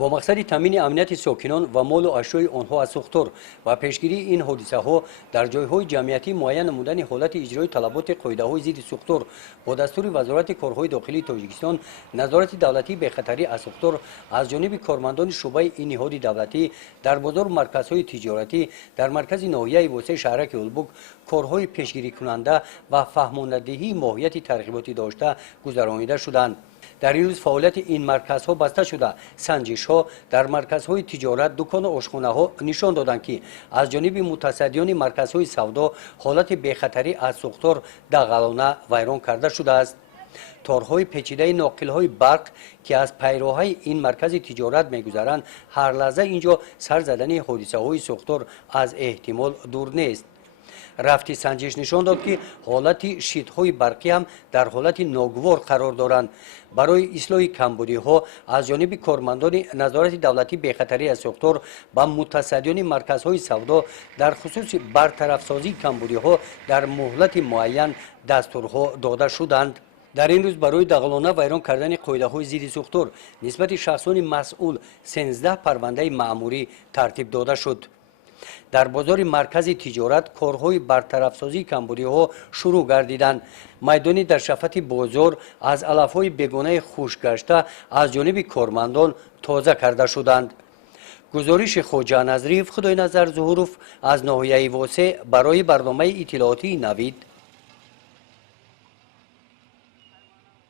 با مقصد تامین امنیت ساکنان و مال و اشیای آنها از سوختار و پیشگیری این حادثه ها در جایهای جمعیتی معین نمودن حالت اجرای طلبات قاعده‌های ضد سوختار با دستور وزارت کارهای داخلی تاجیکستان نظارت دولتی به خطری از سوختار از جانب کارمندان شعبه این نهاد دولتی در بازار و مرکزهای تجارتی در مرکز ناحیه واسه شهرک اولبوک کارهای پیشگیری کننده و فهماندهی ماهیت ترغیباتی داشته گذرانیده شدند. در این روز فعالیت این مرکزها بسته شده. سنجش‌ها در مرکزهای تجارت، دکان و آشخانه‌ها نشان دادند که از جانب متصدیان مرکزهای سودا حالت بی‌خطری از سوختار دغلانه ویران کرده شده است. تارهای پیچیده ناقل‌های برق که از پیراهای این مرکز تجارت می‌گذرند هر لحظه اینجا سر زدن حادثه‌های سوختار از احتمال دور نیست. رفتی سنجش نشان داد که حالت شیط‌های برقی هم در حالت ناگوار قرار دارند. برای اصلاح کمبودی‌ها از جانب کارمندان نظارت دولتی به خطری از سوختار و متصدیان مرکزهای سودا در خصوص برطرف سازی کمبودی‌ها در مهلت معین دستورها داده شدند. در این روز برای دغلانه ویران کردن قاعده‌های ضد سوختار نسبت شخصان مسئول 13 پرونده مأموری ترتیب داده شد. در بازار مرکز تجارت کارهای برطرف سازی کمبودی‌ها شروع گردیدند. میدانی در شفت بازار از علف‌های بیگانه خشک گشته از جانب کارمندان تازه کرده شدند. گزارش خواجه نظریف خدای نظر ظهوروف از ناحیه واسه برای برنامه اطلاعاتی نوید